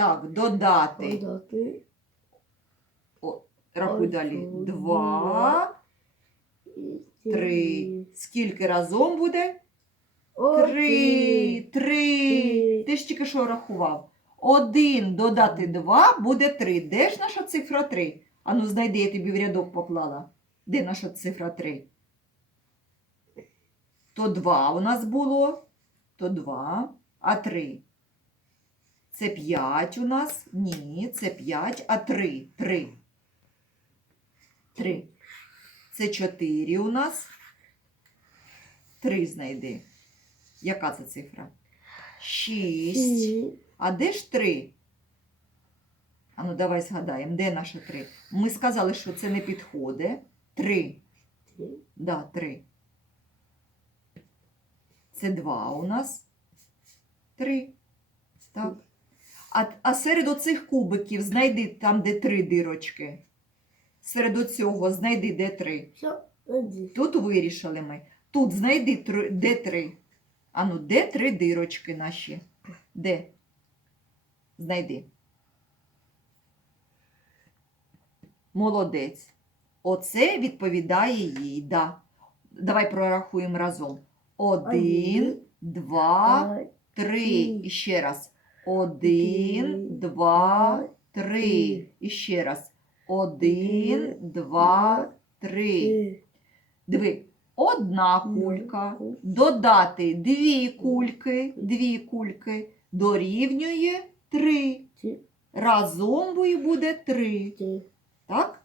Так, додати. Додати. О, Рахуй Ось далі. один, Два, три. Скільки разом буде? Три. Три. Три. Ти ж тільки що рахував. Один додати два буде три. Де ж наша цифра три? Ану, знайди, я тобі в рядок поклала. Де наша цифра три? То два у нас було, то два, а три. Це п'ять у нас? Ні, це п'ять, а три. Три. Три. Це чотири у нас. Три знайди. Яка це цифра? Шість. А де ж три? Ану, давай згадаємо, де наше три? Ми сказали, що це не підходить. Три. Да, три. Це два у нас. Три. Так. А, а серед оцих кубиків знайди там, де три дирочки. Серед оцього знайди, де три. Тут вирішили ми. Тут знайди три, де три. Ану, де три дирочки наші? Де? Знайди. Молодець. Оце відповідає їй, да. Давай прорахуємо разом. Один, Один, два, три. І ще раз. Один, два, три. І ще раз. Один, два, три. Диви, одна кулька, додати дві кульки, дві кульки дорівнює три. Разом буде. Три. Так?